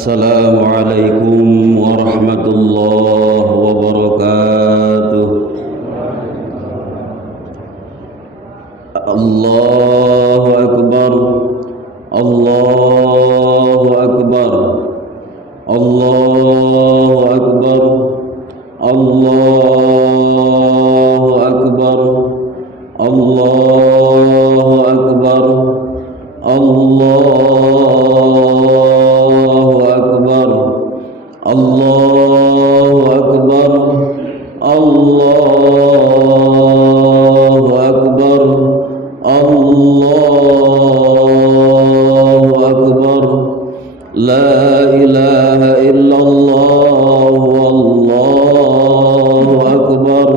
Assalamualaikum warahmatullahi wabarakatuh. Allahu Akbar, Allahu Akbar, Allahu Akbar, Allahu Akbar, Allahu Akbar, Allahu Akbar, Allahu Akbar, Allahu Akbar, Allahu Akbar, La ilaha illallah, Wallahu Akbar,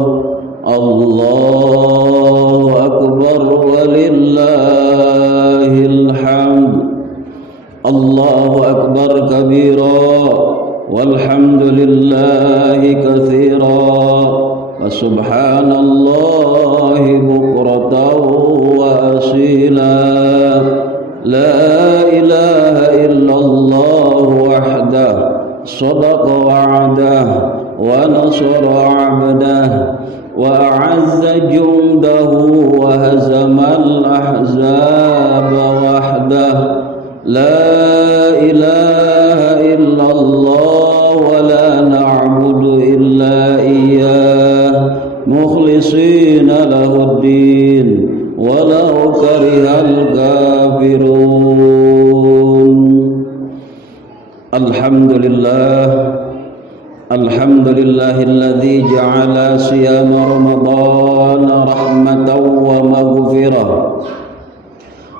Allahu Akbar, walillahil hamd. Allahu Akbar kabira, walhamdulillahi katsira, wa subhanallahi bukratan wa asila. La ilaha illallah wahdah, sadaqa wa'dah, wa nasara 'abdah, wa a'azza jundahu, wa hazamal ahzaba wahdah. La ilaha illallah, wa la na'budu illa iyyah, mukhlishina lahuddin, walau karihal kafirun. Alhamdulillah, alhamdulillahilladzi ja'ala siyama Ramadan rahmatan wa maghfirah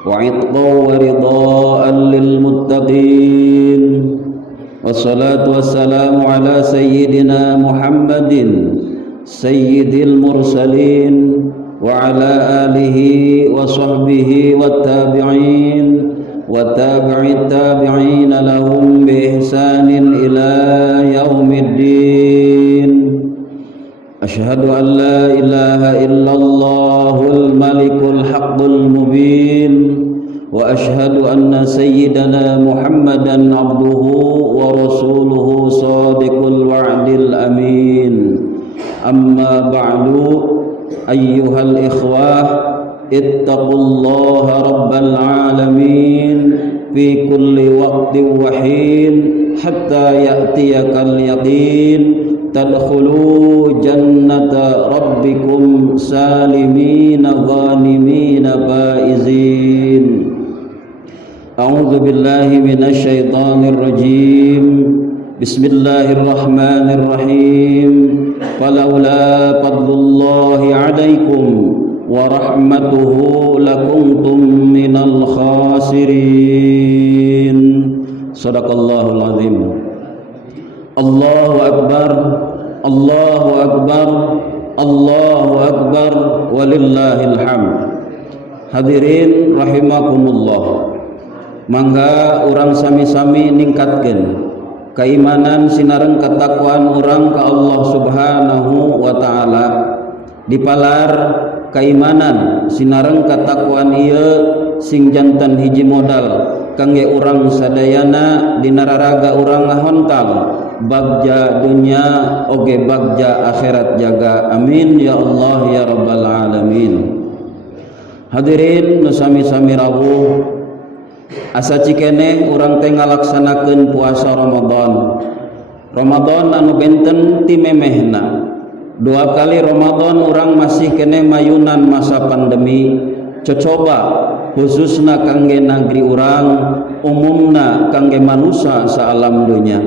wa 'itqan wa ridaan lil muttaqin. Wassalatu wassalamu ala sayyidina Muhammadin sayyidil mursalin wa ala alihi wa sahbihi wat tabi'in wa tabi'it tabi'in lahum bi ihsanin ila yaumiddin. Asyhadu an la ilaha illallahul malikul haqqul mubin, wa asyhadu anna sayyidana Muhammadan abduhu wa rasuluhu sadiqul wa'dil amin. Amma ba'du, ayyuhal ikhwah, ittaqullaha rabbal alamin fi kulli waqtin wa hin hatta ya'tiyakal yaqin. Tadkhulu jannata rabbikum salimina ghanimina faizin. A'udzu billahi minasy syaithanir rajim. Bismillahirrahmanirrahim. Falaula fadlullahi 'alaikum wa rahmatuhu lakuntum minal khasirin. Shadaqallahul azim. Allahu Akbar, Allahu Akbar, Allahu Akbar, walillahil hamd. Hadirin rahimakumullah, mangga urang sami-sami ningkatkeun keimanan sinareng katakwaan urang ka Allah Subhanahu wa taala. Dipalar keimanan sinareng katakwaan ieu sing janten hiji modal kangge urang sadayana dina raraga urang ngahontal bagja dunya oge bagja akhirat jaga. Amin ya Allah ya rabbal alamin. Hadirin nu sami-sami rawuh, asa cikeneh urang teh ngalaksanakeun puasa Ramadan. Ramadan anu benten ti memehna. 2 kali Ramadan urang masih kene mayunan masa pandemi. Cocoba khususna kangge negeri urang, umumna kangge manusia saalam dunya.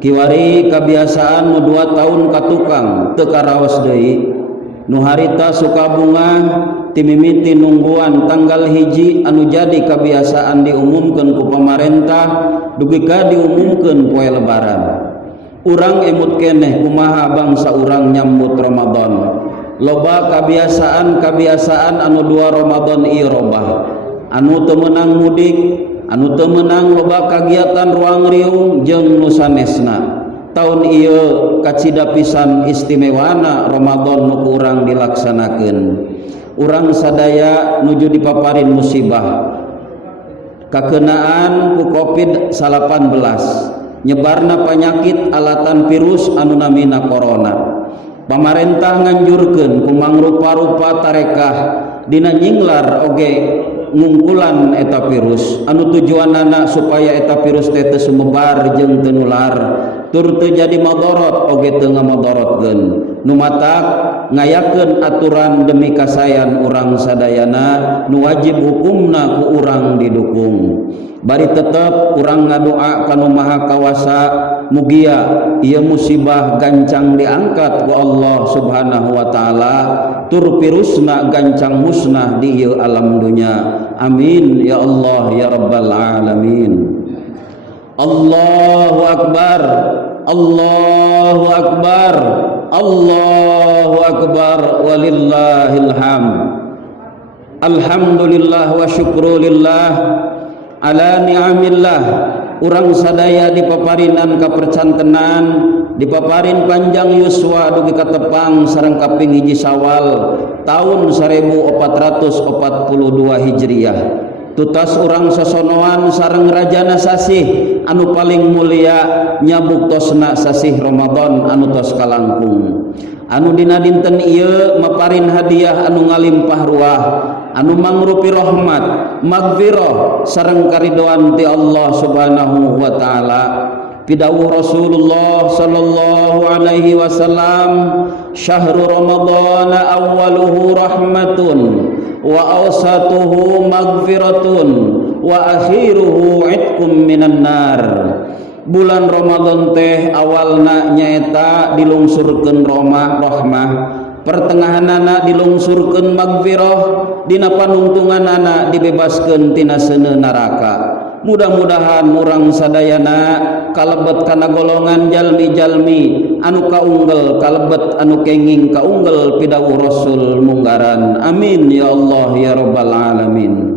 Kiwari kebiasaan nu 2 tahun katukang teu karaos deui. Nu harita suka bunga ti mimiti nungguan tanggal hiji anu jadi kebiasaan diumumkeun ku pamarentah dugi ka diumumkeun poe lebaran. Urang emut keneh kumaha bangsa urang nyambut Ramadan. Loba kebiasaan anu 2 Ramadan ieu robah. Anu teu meunang mudik, anu teu meunang loba kagiatan ruang riung jeung nu sanesna. Tahun ieu kacida pisan istimewana Ramadan nu urang dilaksanakeun. Urang sadaya nuju dipaparin musibah. kakenaan ku COVID-19 nyebarna penyakit alatan virus anu namina corona. Pamarentah nganjurkeun kumang rupa-rupa tarekah dina nyinglar oge ngungkulan eta virus anu tujuanana supaya eta virus teh teu sumebar jeung teu nular tur teu jadi madorot oge teu ngamadorotkeun. Nu matak ngayakeun aturan demi kasayan urang sadayana nu wajib hukumna ku urang didukung. Bari tetep urang ngadoa kana Maha Kawasa mugia ieu musibah gancang diangkat ku Allah Subhanahu wa taala tur virusna gancang musnah di ieu alam dunya. Amin ya Allah ya rabbal alamin. Allahu akbar, Allahu akbar, Allahu akbar, walillahil hamd. Alhamdulillah wa syukrulillah ala ni'amillah. Urang sadaya dipaparinan kapercantenan, dipaparin panjang yuswa dugi katepang sareng kaping hiji Syawal tahun 1442 Hijriah. Tutas urang sasonoan sareng rajana sasih anu paling mulia nyabuktosna sasih Ramadan anu tos kalangkung. Anu dina dinten ieu maparin hadiah anu ngalimpah ruah, anu mangrupi rahmat, magfirah sareng karidoan ti Allah Subhanahu wa taala. Pidawuh Rasulullah sallallahu alaihi wasallam, syahrul Ramadan awwaluhu rahmatun wa awsatuhu magfiratun wa akhiruhu itqum minan nar. Bulan Ramadan teh awalna nyaeta dilungsurkeun rahmah, pertengahanana dilungsurkeun magfirah, dina panuntunganana dibebaskeun tina seuneu neraka. Mudah-mudahan urang sadayana kalebet kana golongan jalmi-jalmi anu kaunggel, kalebet anu kenging kaunggel pidawuh Rasul munggaran. Amin ya Allah ya rabbal alamin.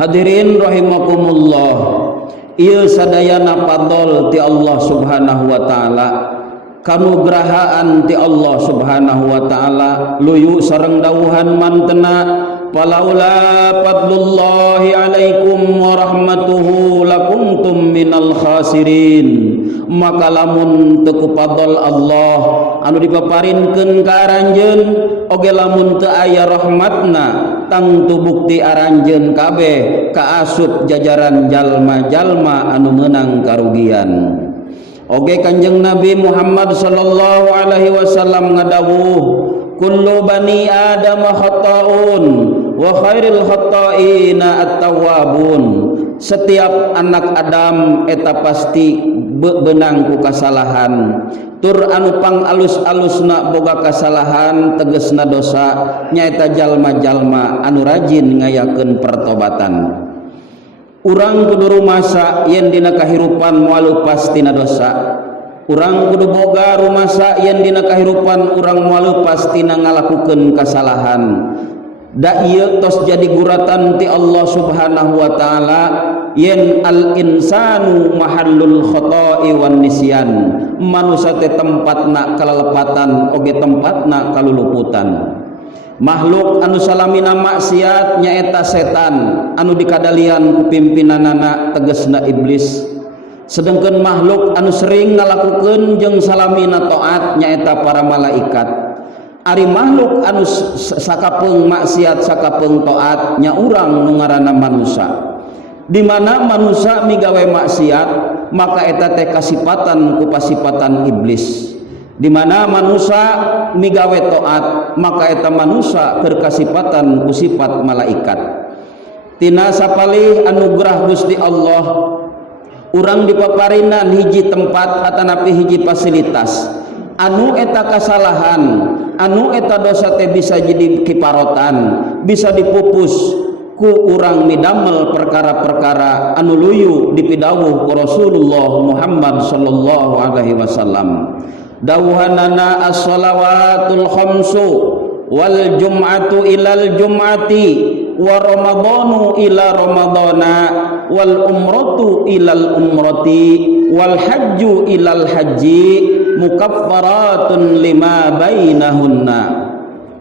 Hadirin rahimakumullah, ieu sadayana fadl ti Allah Subhanahu wa taala, kanugrahaan ti Allah Subhanahu wa taala, luyu sareng dawuhan mantena falaula fadlullahi alaikum wa rahmatuhu lakuntum minal khasirin. Maka lamun teu ku fadl Allah anu dipaparinkeun ka aranjeun oge lamun teu aya rahmatna tangtu bukti aranjeun kabeh kaasup jajaran jalma-jalma anu meunang karugian. Oge Kanjeng Nabi Muhammad sallallahu alaihi wasallam ngadawuh, kullu bani adam khata'un wa khairul khata'ina at-tawwabun. Setiap anak Adam eta pasti bebenang ku kasalahan, tur anu pang alus-alusna boga kasalahan tegesna dosa nyaeta jalma-jalma anu rajin ngayakeun pertobatan. Urang kudu rumasa yen dina kahirupan moal leupas tina dosa. Urang kudu boga rumasa yen dina kahirupan urang moal leupas tina ngalakukeun kasalahan. Da ieu tos jadi guratan ti Allah Subhanahu wa taala yen al insanu mahallul khata'i wan nisyan. Manusia teh tempatna kalelepatan oge tempatna kaluluputan. Makhluk anu salamina maksiat nyaeta setan anu dikadalian ku pimpinanana tegesna iblis. Sedengkeun makhluk anu sering ngalakukeun jeung salamina taat nyaeta para malaikat. Ari makhluk anu sakapeung maksiat sakapeung taat nya urang nu ngaranna manusia. Di mana manusia migawe maksiat maka eta teh kasipatan ku pasipatan iblis. Di mana manusia migawe taat maka eta manusia keur kasipatan ku sifat malaikat. Tina sapalih anugerah Gusti Allah urang dipaparinan hiji tempat atanapi hiji fasilitas anu eta kasalahan, anu eta dosa teh bisa jadi kiparotan, bisa dipupus ku urang midamel perkara-perkara anu luyu dipidawuh ku Rasulullah Muhammad sallallahu alaihi wasallam. Dawuhanana as-shalawatul khamsu wal jum'atu ilal jum'ati wa ramadhanu ila ramadhana wal umratu ilal umrati wal hajju ilal hajji mukaffaratun lima bainahunna.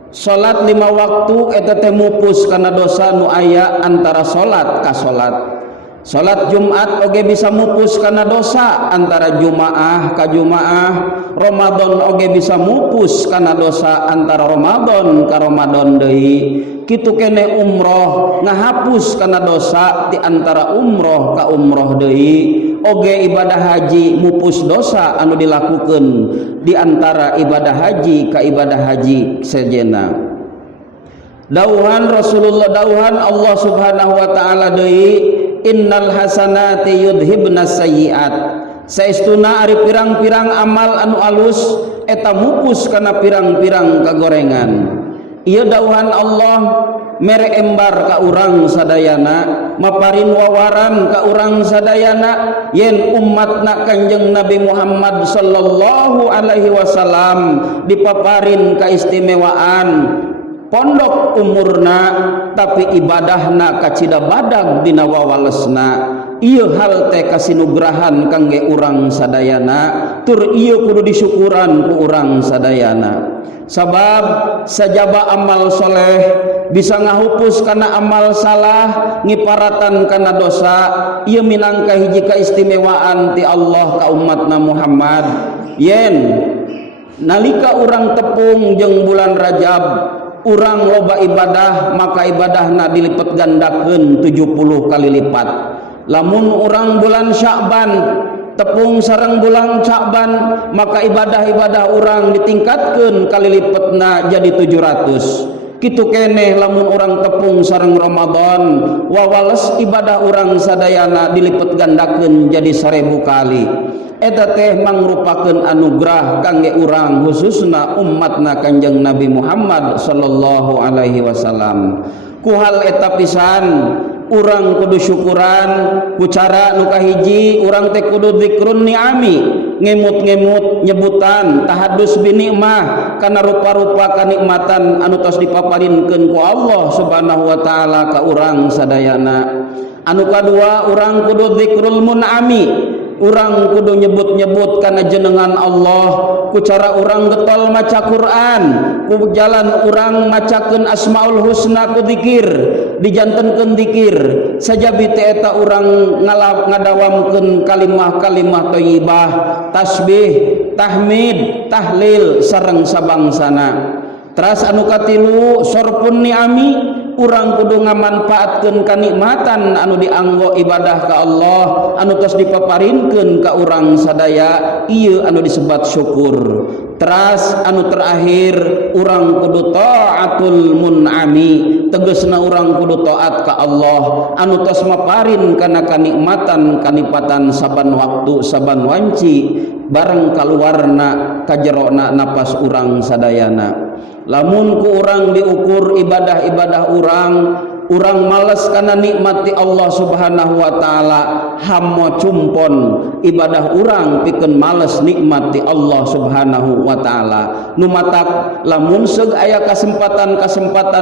Salat 5 waktu eta teh mupus kana dosa nu aya antara salat ka salat. Salat Jumat oge bisa mupus kana dosa antara jumaah ka jumaah. Ramadan oge bisa mupus kana dosa antara Ramadan ka Ramadan deui. Kitu kene umroh ngahapus kana dosa di antara umroh ka umroh deui. Oge ibadah haji mupus dosa anu dilakukeun di antara ibadah haji ka ibadah haji sejenna. Dauhan Rasulullah, dauhan Allah Subhanahu wa taala deui, innal hasanati yudhibnas sayyiat. Saestuna ari pirang-pirang amal anu alus eta mupus kana pirang-pirang kagorengan. Ieu dauhan Allah mere embar ka urang sadayana, maparin wawaran ka urang sadayana yen umatna Kanjeng Nabi Muhammad sallallahu alaihi wasallam dipaparin kaistimewaan pondok umurna tapi ibadahna kacida badag dina wawalesna. Ieu hal teh kasinugrahan kangge urang sadayana, tur ieu kudu disyukuran ku urang sadayana. Sabab sajaba amal soleh bisa ngahupus kana amal salah, ngiparatan kana dosa. Ieu minangka hiji kaistimewaan ti Allah ka umatna Muhammad. Yen nalika urang tepung jeung bulan Rajab urang loba ibadah, maka ibadahna dilipat gandakeun 70 kali lipat. Lamun urang bulan Sya'ban tepung sareng bulan Sya'ban, maka ibadah-ibadah urang ditingkatkeun kali lipatna jadi 700. Kitu keneh lamun urang tepung sareng Ramadan, wawales ibadah urang sadayana dilipat gandakeun jadi 1000 kali. Eta teh mangrupakeun anugerah kangge urang khususna umatna Kanjeng Nabi Muhammad sallallahu alaihi wasallam. Ku hal eta pisan urang kudu syukuran, ku cara nu kahiji urang teh kudu zikrun ni'ami, ngemut-ngemut nyebutan tahadus bi nikmah kana rupa-rupa kanikmatan anu tos dipaparinkeun ku Allah Subhanahu wa taala ka urang sadayana. Anu kadua urang kudu zikrul mun'ami, urang kudu nyebut-nyebut kana jenengan Allah ku cara urang getol maca Quran, ku jalan urang macakeun Asmaul Husna ku zikir, dijantenkeun zikir. Sajabi teh eta urang ngadawamkeun kalimah-kalimah thayyibah, tasbih, tahmid, tahlil sareng sabangsana. Teras anu katilu sorpun ni'ami, urang kudu ngamanfaatkeun kanikmatan anu dianggo ibadah ka Allah anu tos dipaparinkeun ka urang sadaya, ieu anu disebat syukur. Teras anu terakhir urang kudu taatul mun'ami, tegasna urang kudu taat ka Allah anu tos maparin kana kanikmatan kanipatan saban waktu saban wanci bareng kaluarna kajerona napas urang sadayana. Lamun ku urang diukur ibadah-ibadah urang males kana nikmati Allah Subhanahu wa taala, hammo cumpon ibadah urang pikeun males nikmati Allah Subhanahu wa taala. Nu matak lamun seug aya kasempatan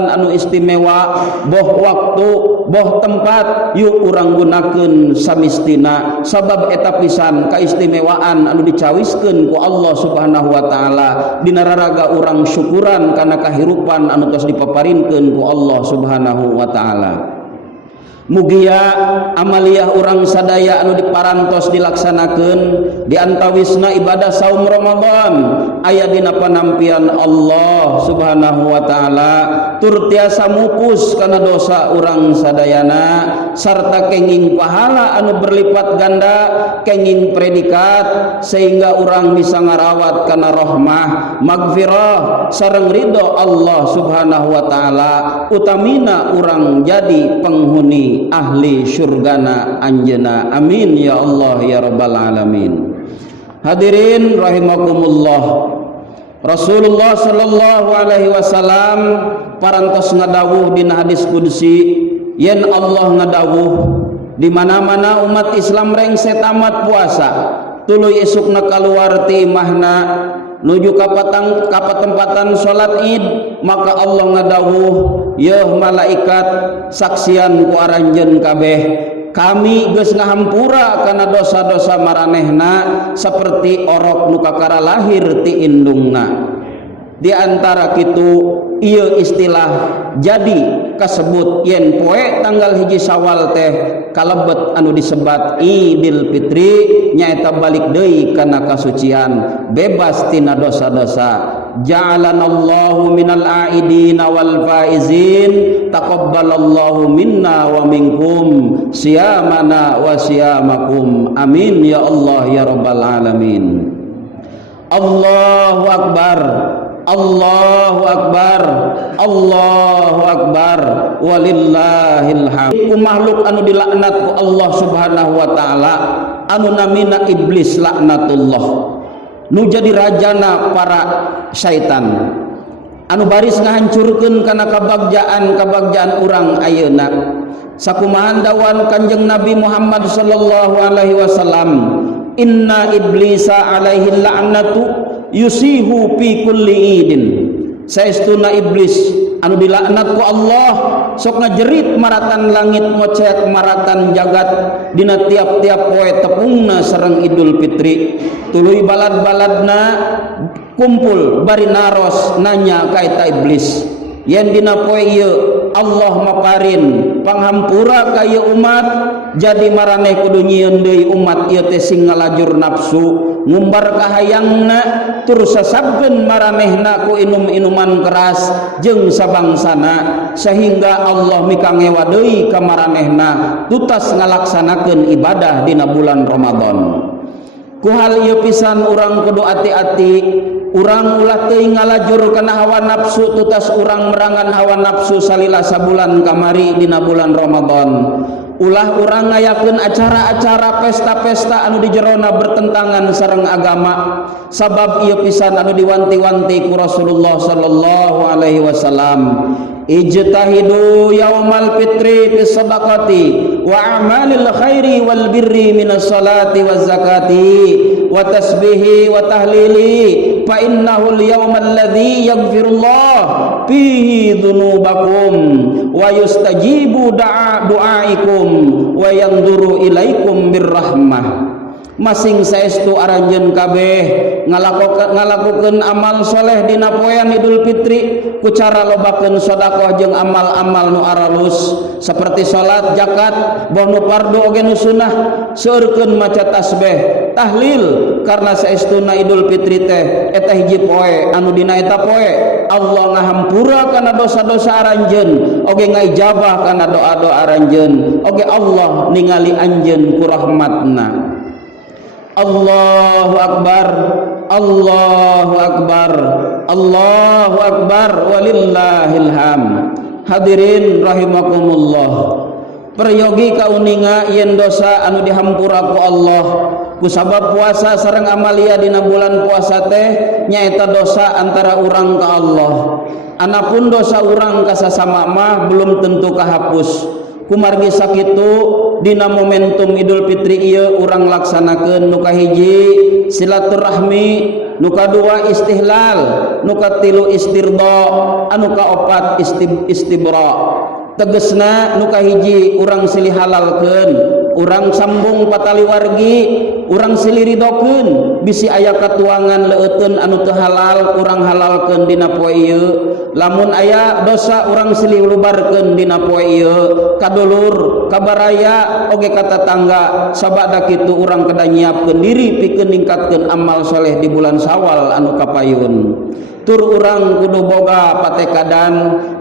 anu istimewa, boh waktu, boh tempat, yuk urang gunakeun samistina. Sabab eta pisan kaistimewaan anu dicawiskeun ku Allah Subhanahu wa taala dina raraga urang syukuran kana kahirupan anu tos dipaparinkeun ku Allah Subhanahu wa taala. Mugia amaliyah urang sadaya anu diparantos dilaksanakeun di antawisna ibadah saum Ramadan aya dina panampian Allah Subhanahu wa taala, tur tiasa mupus kana dosa urang sadayana sarta kenging pahala anu berlipat ganda, kenging predikat sehingga urang bisa ngarawat kana rahmah, magfirah sareng ridho Allah Subhanahu wa taala, utamina urang jadi penghuni ahli syurgana anjeuna. Amin ya Allah ya rabbal alamin. Hadirin rahimakumullah, Rasulullah sallallahu alaihi wasallam parantos ngadawuh dina hadis qudsi, yen Allah ngadawuh di mana-mana umat Islam rengse tamat puasa tuluy isukna kaluar ti imahna nuju ka patempatan salat Id, maka Allah ngadawuh, yeuh malaikat saksian ku aranjeun kabeh, kami geus ngahampura kana dosa-dosa maranehna saperti orok nu kakara lahir ti indungna. Di antara kitu ieu istilah jadi kasebut yen poe tanggal hiji Syawal teh kalebet anu disebat Idul Fitri nyaeta balik deui kana kasucian bebas tina dosa-dosa. Ja'alanallahu minal aidina wal faizin taqabbalallahu minna wa minkum siyamana wa siyamakum amin ya Allah ya rabbal alamin. Allahu akbar, Allahu akbar, Allahu akbar, walillahil hamd. Makhluk anu dilaknat ku Allah subhanahu wa ta'ala anu namina iblis laknatullah, nu jadi rajana para syaitan, anu baris ngahancurkeun kana kabagjaan urang ayeuna. Sakumaha dawan Kanjeng Nabi Muhammad sallallahu alaihi wasallam, inna iblisa alaihi la'natu yusihu fi kulli idin. Saestuna iblis anu dilaknat ku Allah sok ngajerit maratan langit ngocek maratan jagat dina tiap-tiap poe tepungna sareng Idul Fitri. Tuluy balad-baladna kumpul bari naros nanya ka eta iblis, yen dina poe ieu Allah maparin panghampura ka ieu umat, jadi maraneh kudu nyieun deui umat ieu teh sing ngalajur nafsu ngumbar kahayangna tur sasabkeun maranehna ku inum-inuman keras jeung sabangsana, sehingga Allah mikangewa deui ka maranehna tutas ngalaksanakeun ibadah dina bulan Ramadan. Ku hal ieu pisan urang kudu ati-ati, urang ulah teuing ngalajur kana hawa nafsu tutas urang merangan hawa nafsu salila sabulan kamari dina bulan Ramadan. Ulah urang ngayakeun acara-acara pesta-pesta anu di jerona bertentangan sareng agama, sabab ieu pisan anu diwanti-wanti ku Rasulullah sallallahu alaihi wasallam. Ijtahidu yaumal fitri fi sadaqati wa amalil khairi wal birri minas salati waz zakati wa tasbihi wa tahlili fa innahu al yawmal ladzi yaghfirullah fihi dzunubakum wa yustajibu du'aikum wa yanzuru ilaikum birrahmah. Masing saestu aranjeun kabeh ngalakukeun amal soleh dina poean Idul Fitri ku cara lobakeun sedekah jeung amal-amal nu aralus saperti salat, zakat, boh nu fardu oge nu sunnah, seureukkeun maca tasbih, tahlil, karena saestuna Idul Fitri teh eta hiji poe anu dina eta poe Allah ngahampura kana dosa-dosa aranjeun oge ngaijabah kana doa-doa aranjeun oge Allah ningali anjeun ku rahmatna. Allahu akbar, Allahu akbar, Allahu akbar, walillahil hamd. Hadirin rahimakumullah, peryogi kauninga yen dosa anu dihampura ku Allah kusabab puasa sareng amalia dina bulan puasa teh nyaeta dosa antara urang ka Allah. Anapun dosa urang ka sasama mah belum tentu kahapus. Kumargi sakitu dina momentum Idul Fitri ieu urang laksanakeun nu kahiji silaturahmi, nu kadua istihlal, nu katilu istirda, anu kaopat istibra. Tegesna nu kahiji urang silih halalkeun, urang sambung patali wargi, urang silih ridokeun bisi aya katuangan leuteun anu teu halal urang halalkeun dina poe ieu. Lamun aya dosa urang silih lubarkeun dina poe ieu, kadulur, kabaraya, oge ka tetangga, sabada kitu urang kada nyiapkeun diri pikeun ningkatkeun amal soleh di bulan Syawal anu kapayun. Tur urang kudu boga patekadan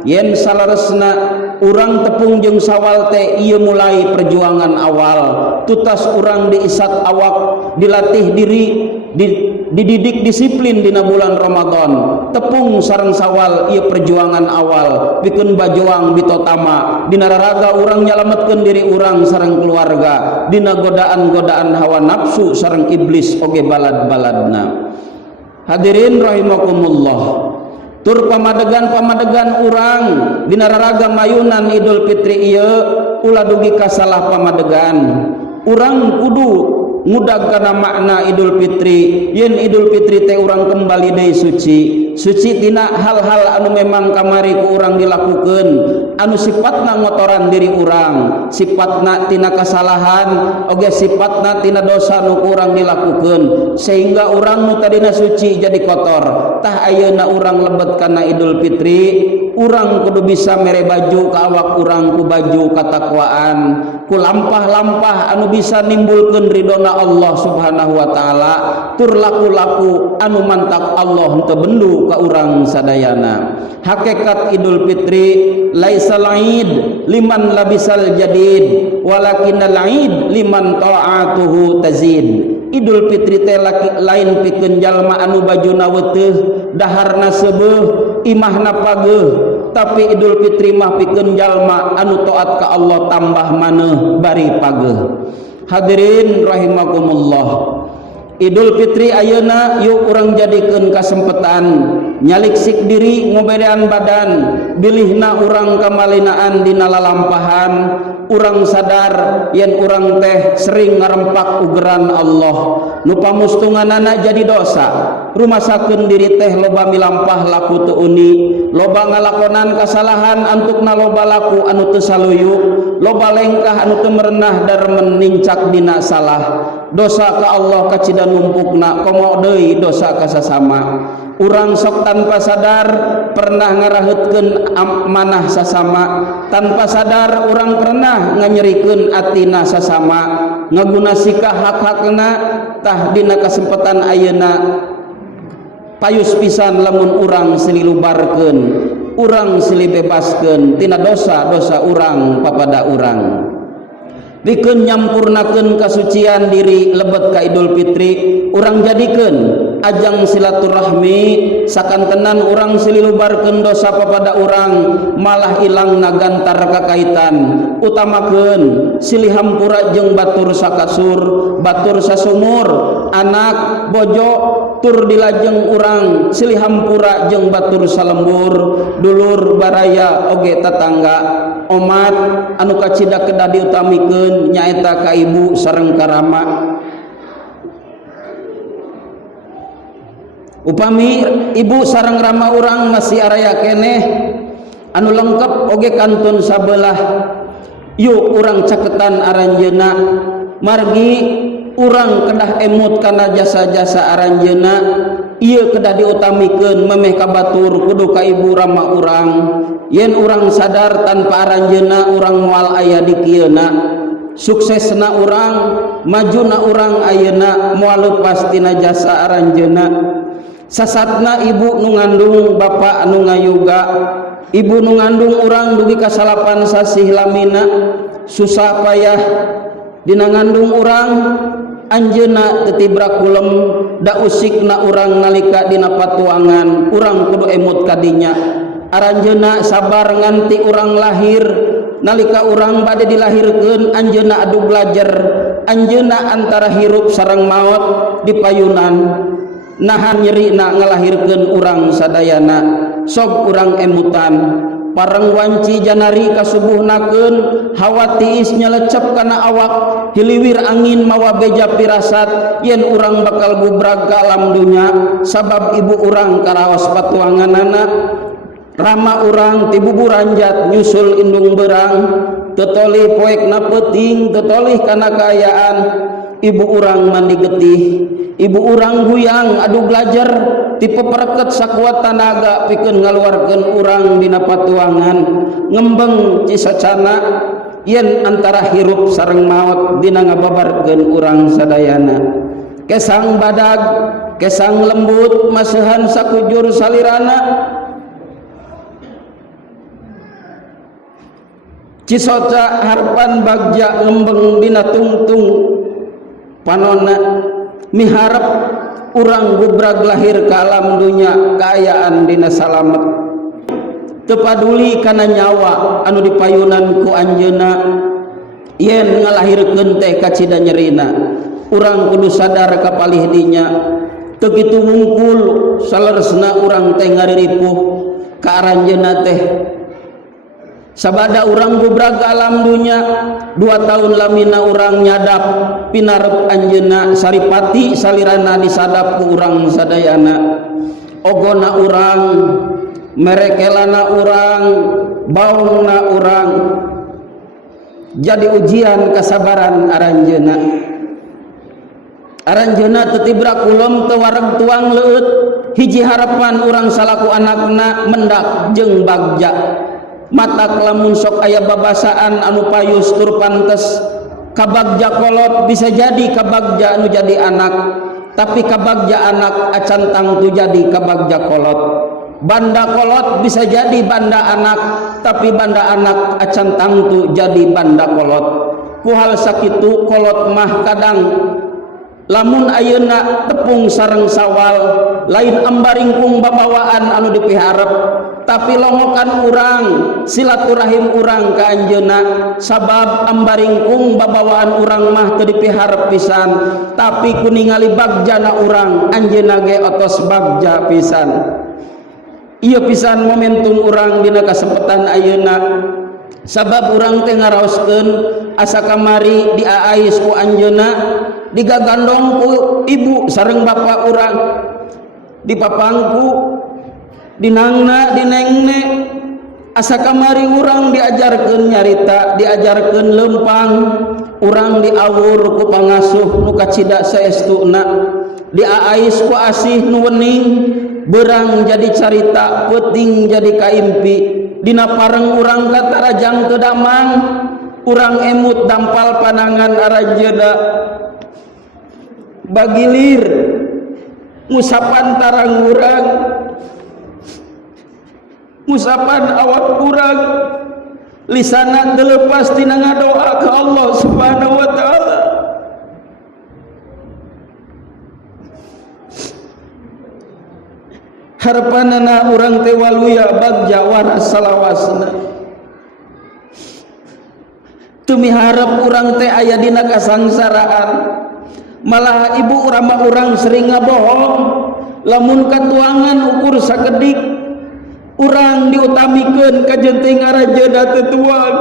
yen salaresna urang tepung jeung Syawal teh ieu mulai perjuangan awal, tutas urang diisat awak, dilatih diri, dididik disiplin dina bulan Ramadan. Tepung sareng Syawal ieu perjuangan awal pikeun bajuang bitotama dina raraga urang nyalametkeun diri urang sareng keluarga dina godaan-godaan hawa nafsu sareng iblis oge balad-baladna. Hadirin rahimakumullah, tur pamadegan-pamadegan urang dina raraga mayunan Idul Fitri ieu ulah dugi ka salah pamadegan. Urang kudu ngudag kana makna Idul Fitri. Yen Idul Fitri teh urang kembali deui suci tina hal-hal anu memang kamari ku urang dilakukeun anu sifatna ngotoran diri urang, sifatna tina kasalahan oge sifatna tina dosa nu urang dilakukeun sehingga urang nu tadina suci jadi kotor. Tah ayeuna urang lebet kana Idul Fitri, urang kudu bisa mere baju ka awak urang ku baju katakwaan, ku lampah-lampah anu bisa nimbulkeun ridona Allah Subhanahu wa taala, tur laku-laku anu mantap Allah henteu bendu ka urang sadayana. Hakikat Idul Fitri laisal aid liman labisal jadid walakinnal aid liman ta'atuhu tazid. Idul Fitri teh lain pikeun jalma anu bajuna weuteuh, daharna seubeuh, imahna pageuh, tapi Idul Fitri mah pikeun jalma anu taat ka Allah tambah maneh bari pageuh. Hadirin rahimakumullah, Idul Fitri ayeuna yuk urang jadikeun kasempatan nyaliksik diri ngoberean badan, bilihna urang kamalinaan dina lalampahan. Urang sadar yen urang teh sering ngarempak ugeran Allah nu pamustunganana jadi dosa. Rumasakeun diri teh loba milampah laku teu uni, loba ngalakonan kasalahan antukna loba laku anu teu saluyuk, loba lengkah anu teu merenah daremen nincak dina salah. Dosa ka Allah kacida numpukna, komo deui dosa ka sasama. Urang sok tanpa sadar pernah ngaraheutkeun amanah sasama, tanpa sadar urang pernah nganyerikeun atina sasama, ngaguna sikah hak-hakna. Tah dina kasempatan ayeuna payus pisan lamun urang sililubarkeun, urang silibebaskeun tina dosa-dosa urang papada urang. Pikeun nyampurnakeun kasucian diri lebet ka Idul Fitri, urang jadikeun ajang silaturahmi sakantenan urang sililubarkeun dosa papada urang, malah ilang nagantar kakaitan. Utamakeun silih hampura jeung batur sakasur, batur sasumur, anak bojo tur dilajeng urang silih hampura jeung batur salembur, dulur baraya oge tetangga. Umat anu kacida kedah diutamikeun nyaeta ka ibu sareng ka rama. Upami ibu sareng rama urang masih araya keneh anu lengkap oge kantun sabelah, yuk urang caketan aranjeuna, margi urang kedah emut kana jasa-jasa aranjeuna. Ieu kedah diutamikeun memeh ka batur kudu ka ibu rama urang. Yen urang sadar tanpa aranjeuna urang moal aya di kieuna, suksesna urang, majuna urang ayeuna moal leupas tina jasa aranjeuna. Sasatna ibu nu ngandung bapa anu ngayuga, ibu nu ngandung urang dugi ka 8 sasih lamina, susah payah dina ngandung urang. Anjeuna teu tibra kulem da usikna urang nalika dina patuangan, urang kudu emut kadinya. Aranjeuna sabar nganti urang lahir, nalika urang bade dilahirkeun anjeuna adu belajar, anjeuna antara hirup sareng maot di payunan, nahan nyerina ngalahirkeun urang sadayana. Sok urang emutan, pareng wanci janari kasubuhnakeun, hawa tiis nyelecep kana awak, hiliwir angin mawa beja pirasat yen urang bakal bubrag ka alam dunya sabab ibu urang karaos patuanganana. Rama urang ti buburanjat nyusul indung berang, tetolih poekna peuting, tetolih kana kaayaan. Ibu urang mandi getih, ibu urang guyang adu belajar, ti pepereket sakuat tanaga pikeun ngaluarkeun urang dina patuangan. Ngembeng cisacana yen antara hirup sareng maot dina ngababarkeun urang sadayana. Kesang badag, kesang lembut maseuhan sakujur salirana, cisoca harpan bagja ngembeng dina tungtung panonna. Miharep urang bubrag lahir ka alam dunya kaayaan dina salamet, teu paduli kana nyawa anu dipayunan ku anjeuna. Yen ngalahirkeun teh kacida nyerina, urang kudu sadar kapalih dinya. Teu kitu wungkul saleresna urang teh ngariripuh ka aranjeuna teh sabada urang gubrag alam dunya 2 tahun lamina urang nyadap pinarep anjeunna saripati salirana disadap ku urang sadayana ogona urang merekelana urang baungna urang jadi ujian kesabaran aranjeunna tetibra kulom teu wareg tuang leueut hiji harapan urang salaku anakna mendak jeung bagja matak lamun sok aya babasaan anu payus tur pantes kabagja kolot bisa jadi kabagja anu jadi anak tapi kabagja anak acan tang tu jadi kabagja kolot banda kolot bisa jadi banda anak tapi banda anak acan tang tu jadi banda kolot ku hal sakitu kolot mah kadang lamun ayeuna tepung sareng sawal lain ambaringkung babawaan anu dipiharep tapi longokan urang silaturahim urang ka anjeunna sabab ambaringkung babawaan urang mah teu dipiharep pisan tapi kuningali bagjana urang anjeunna ge otos bagja pisan ieu pisan momentum urang dina kasempetan ayeuna sabab urang teh ngaraoskeun asa kamari diaais ku anjeunna digagandong ku ibu sareng bapa urang dipapangku dinangna dinengne asa kamari urang diajarkeun nyarita diajarkeun lempang urang diawur ku pangasuh nu kacida saestuna diaais ku asih nu wening berang jadi carita peuting jadi kaimpi dina pareng urang katarajang teu damang urang emut dampal panangan aranjeuna bagilir musapan tarang urang musapan awak urang lisana teu leupas tina ngadoa ka Allah Subhanahu wa taala harapanana urang teh waluya bagja waras salawasna teu miharep urang teh aya dina kasangsaraan malah ibu urama urang sering ngabohong lamun katuangan ukur sakedik urang diutamikeun ka jenting aranjeuna teu tuang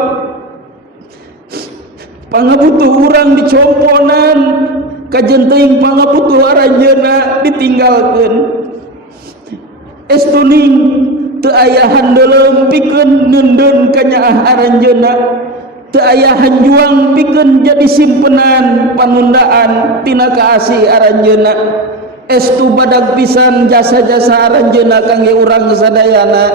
pangabutuh urang dicomponan ka jenting pangabutuh aranjeuna ditinggalkeun estuning teu aya handeuleum pikeun neundeun ka nyaah aranjeuna teu aya hanjuang pikeun jadi simpenan panundaan tina kaasih aranjeuna estu badag pisan jasa-jasa aranjeuna kangge urang sadayana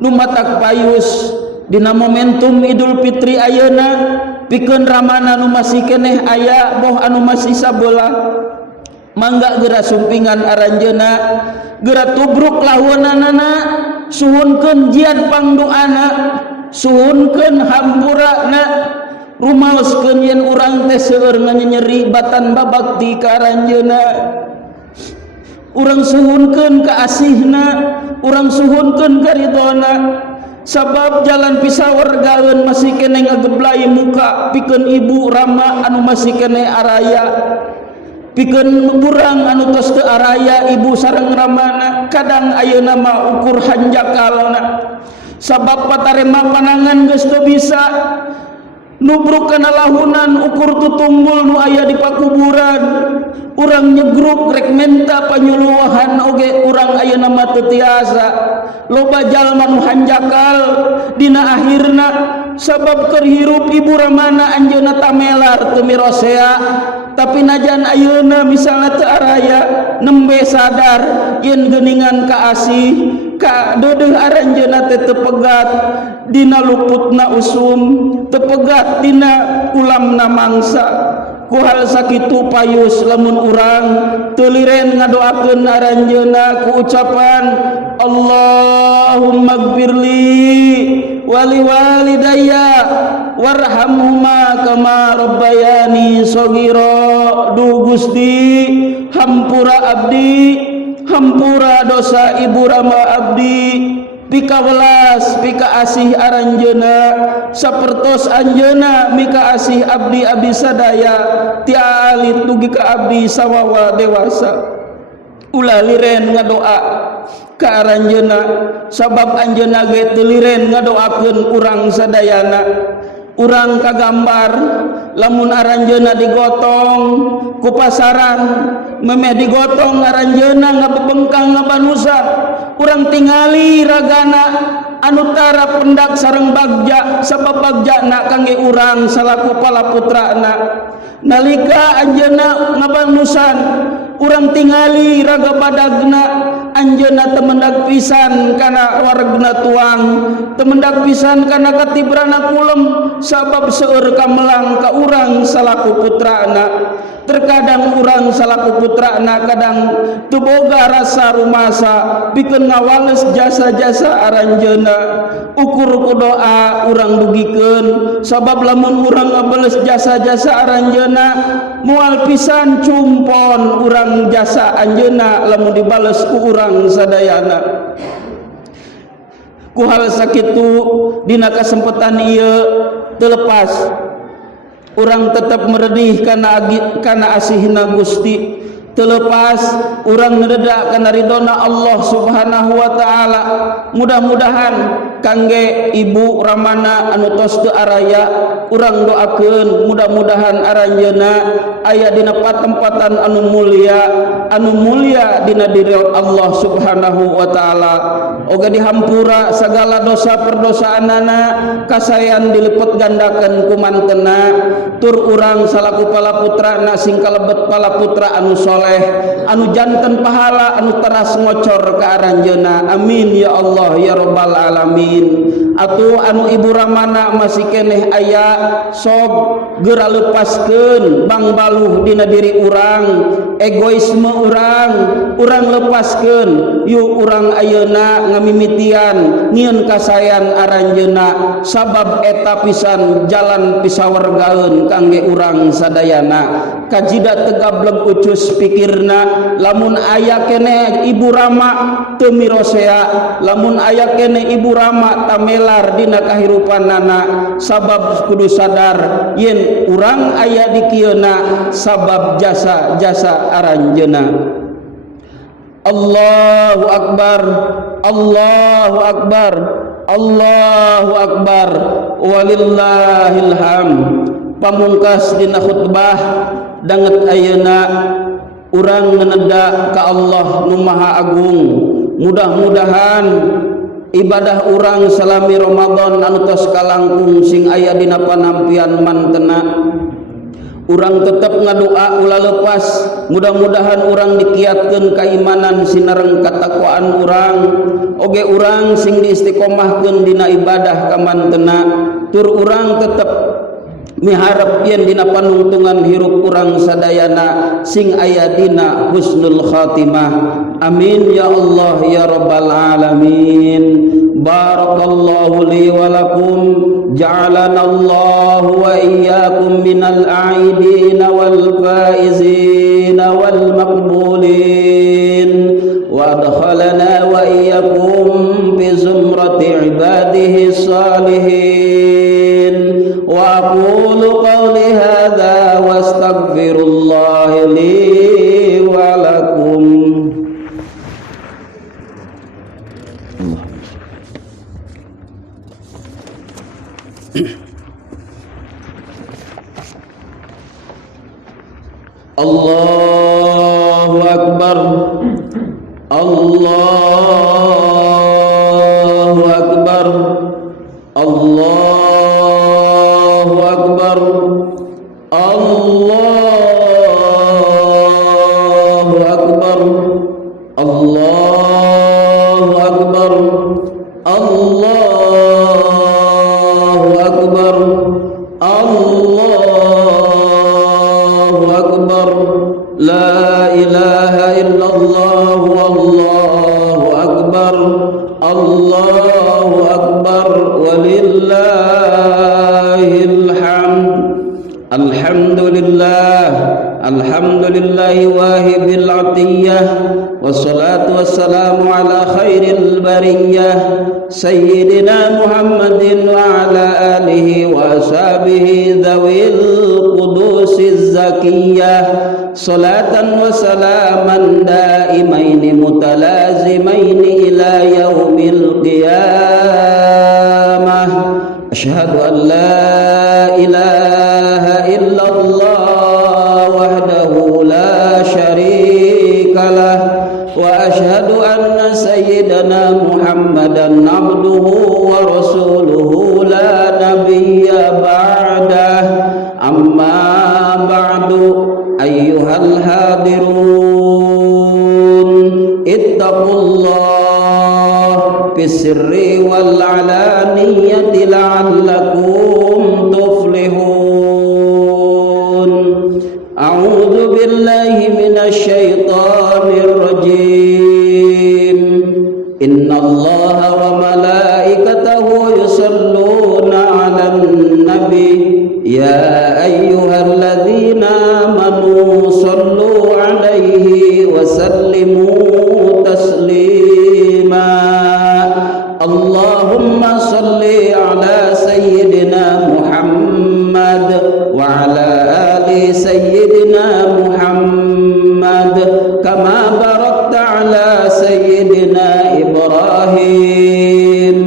nu matak payus dina momentum Idul Fitri ayeuna pikeun ramana nu masih keneh aya boh anu masih sabeula mangga geura sumpingan aranjeuna geura tubruk lawanana suhunkeun jian pangdoana suhunkeun hampurana rumaoskeun yen urang teh seueur nganyeri batan babakti ka aranjeuna urang suhunkeun ka asihna urang suhunkeun ka ridona sabab jalan pisawargaeun masih keneh ngageblai muka pikeun ibu rama anu masih keneh araya pikeun urang anu tos teu araya ibu sareng ramana kadang ayeuna mah ukur hanjakalna sabab patarema panangan geus teu bisa nubruk kana lahunan ukur tutumbul nu aya di pakuburan urang nyegruk rek menta panyuluhan oge urang ayeuna mah teu tiasa loba jalma nu hanjakal dina akhirna sabab keur hirup ibu ramana anjeunna tamelar teu mirosea tapi najan ayeuna misalna teu araya nembe sadar yen geuningan ka asih ka deudeuh aranjeuna teh teu pegat dina luputna usum teu pegat dina ulamna mangsa ku hal sakitu payus lamun urang teu liren ngadoakeun aranjeuna ku ucapan Allahumma gfirli wali walidayya warhamhuma kama rabbayani shaghira duh Gusti hampura abdi hampura dosa ibu rama abdi pika welas pika asih aranjeuna sapertos anjeuna mika asih abdi abdi sadaya ti alit dugi ka abdi sawawa dewasa ulah liren ngadoa ka aranjeuna sabab anjeunna ge teu liren ngadoakeun urang sadayana. Urang kagambar lamun aranjeuna digotong ku pasaran memeh digotong aranjeuna ngabebengkang ngabanusa urang tingali ragana anu tara pendak sareng bagja sabab bagjana kangge urang salaku palaputrana. Nalika anjeunna ngabanusan urang tingali raga badagna anjeunna temendak pisan kana wargna tuang, temendak pisan kana katibrana kulem sabab seueur kamelang ka urang salaku putrana. Terkadang urang salaku putrana kadang teu boga rasa rumasa pikeun ngawales jasa-jasa aranjeuna. Ukur ku doa urang dugikeun sabab lamun urang ngabales jasa-jasa aranjeuna moal pisan cumpon urang jasa anjeunna lamun dibales ku urang sadayana. Ku hal sakitu dina kasempetan ieu teu lepas urang tetap meredih kana asihna Gusti, teu lepas urang nededa kana ridona Allah Subhanahu wa taala. Mudah-mudahan kangge ibu Ramana anu tos teu araya urang doakeun mudah-mudahan aranjeuna aya dina patempatan anu mulia dina diri Allah Subhanahu wa taala. Oga dihampura sagala dosa perdosaanana kasayan dilipet gandakeun ku mantenna. Tur urang salaku palaputrana sing kalebet palaputra anu soleh anu janten pahala anu teras ngocor ka aranjeuna. Amin ya Allah ya rabbal alamin. Atuh anu ibu Ramana masih keneh aya sok geura lepaskeun bang baluh dina diri urang, egoisme urang lepaskeun. Yuk urang ayeuna ngamimitian nyieun kasayan aranjeuna sabab eta pisan jalan pisawargaeun kangge urang sadayana. Kajida tegableg ucus pikirna lamun aya keneh ibu Rama teu mirosea, lamun aya keneh ibu Rama tamelar dina kahirupanana sabab kudu sadar yen urang aya di kieuna sabab jasa-jasa aranjeuna. Allahu akbar, Allahu akbar, Allahu akbar, walillahil hamd. Pamungkas dina khutbah danget ayeuna urang ngeneda ka Allah nu Maha Agung. Mudah-mudahan ibadah urang salami Ramadan anu tos kalangkung sing aya dina panampian mantena urang tetep ngadoa ulah lepas. Mudah-mudahan urang dikiatkeun kaimanan sinareng katakwaan urang, oge urang sing diistiqomahkeun dina ibadah ka mantena. Tur urang tetep miharep yen dina panungtungan hirup urang sadayana sing aya dina husnul khatimah. Amin ya Allah ya rabbal alamin. Barakallahu li wa lakum, ja'alana Allah wa iyyakum minal a'idin wal faizin wal maqbulin wa adkhalana wa iyyakum fi zumrati ibadihi salihin. Wa aqulu qawli hadza wa astaghfirullah li wa lakum. Allahu akbar, Allahu akbar, Allahu akbar, Allahu akbar, Allahu akbar, Allahu akbar, Allahu akbar. La ilaha illallah wallahu akbar, Allahu akbar, walillahil hamd. Alhamdulillah, alhamdulillahi wahibil atiyah, wassalatu wassalamu ala khairil bariyah sayyidina Muhammadin wa ala alihi wa ashabihi dhawil qudusiz zakiyah. Salatan wa salaman daimaini mutalazimaini القيامة أشهد أن لا إله إلا الله وحده لا شريك له وأشهد أن سيدنا محمدا عبده ورسوله لا نبي بعده أما بعد أيها الحاضرون اتقوا الله في السر والعلانية لعلكم تفلحون أعوذ بالله من الشيطان الرجيم إن الله وملائكته يصلون على النبي يا أيها الذين آمنوا صلوا عليه وسلموا تسليما اللهم صل على سيدنا محمد وعلى آل سيدنا محمد كما باركت على سيدنا إبراهيم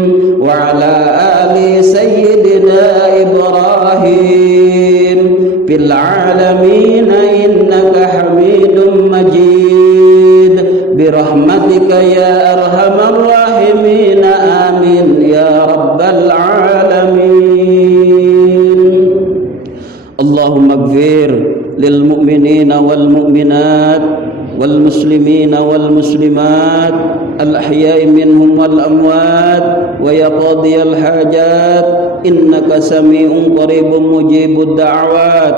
وعلى آل سيدنا إبراهيم في العالمين إنك حميد مجيد برحمتك يا أرحم الراحمين آمين يا رب العالمين اللهم اغفر للمؤمنين والمؤمنات والمسلمين والمسلمات الأحياء منهم والأموات ويا قاضي الحاجات إنك سميع قريب مجيب الدعوات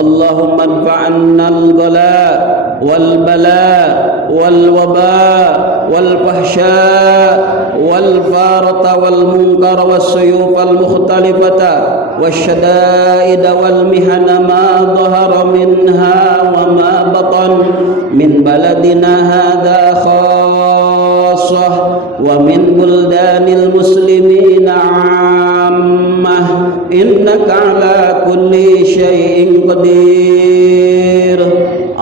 اللهم ادفع عنا البلاء والبلاء والوباء والفحشاء والفارة والمنكر والسيوف المختلفة والشدائد والمحن ما ظهر منها وما بطن من بلدنا هذا خاصة ومن بلدان المسلمين عامة إنك على كل شيء قدير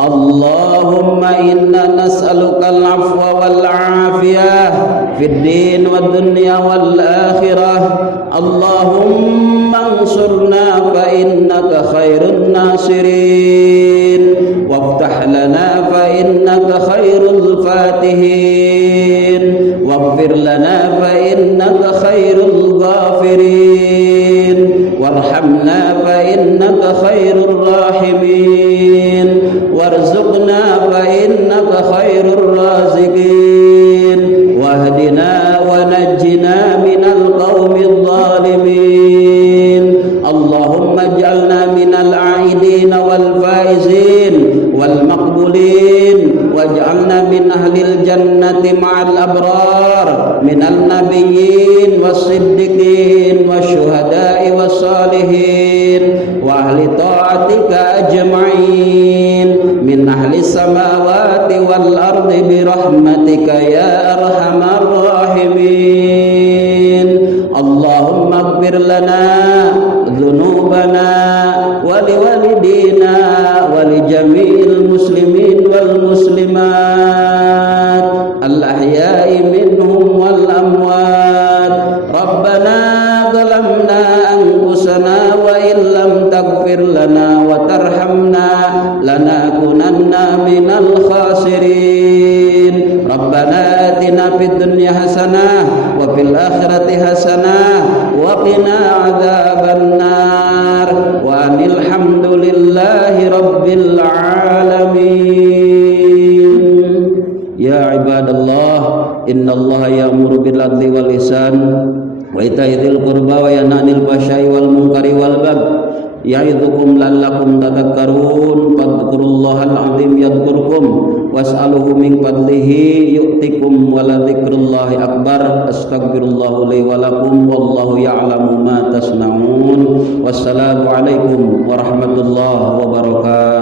اللهم إنا نسألك العفو والعافية في الدين والدنيا والآخرة اللهم انصرنا فإنك خير الناصرين وافتح لنا فإنك خير الفاتحين واغفر لنا فإنك خير الغافرين وارحمنا فإنك خير الراحمين وارزقنا فإنك خير الرازقين واهدنا ونجنا من القوم الظالمين اللهم اجعلنا من العائدين والفائزين والمقبولين واجعلنا من أهل الجنة مع الأبرار من النبيين والصديقين والشهداء والصالحين وأهل طاعتك أجمعين من أهل السماوات والأرض برحمتك يا أرحم الراحمين اللهم اغفر لنا ذنوبنا ولوالدينا ولجميع المسلمين والمسلمات الأحياء منهم والأموات ربنا ظلمنا أنفسنا وإن لم تغفر لنا وترحمنا لنكونن من الخاسرين ربنا آتنا في الدنيا حسنة وفي الآخرة حسنة وقنا عذاب النار وأن الحمد لله رب العالمين يا عباد الله إن الله يأمر بالعدل والإحسان وإيتاء ذي القربى وينهى عن الفحشاء والمنكر والبغي يعظكم لعلكم تذكرون فاذكروا الله العظيم يذكركم واسألوه من فضله يؤتكم ولذكر الله أكبر أستغفر الله لي ولكم والله يعلم ما تصنعون والسلام عليكم ورحمة الله وبركاته.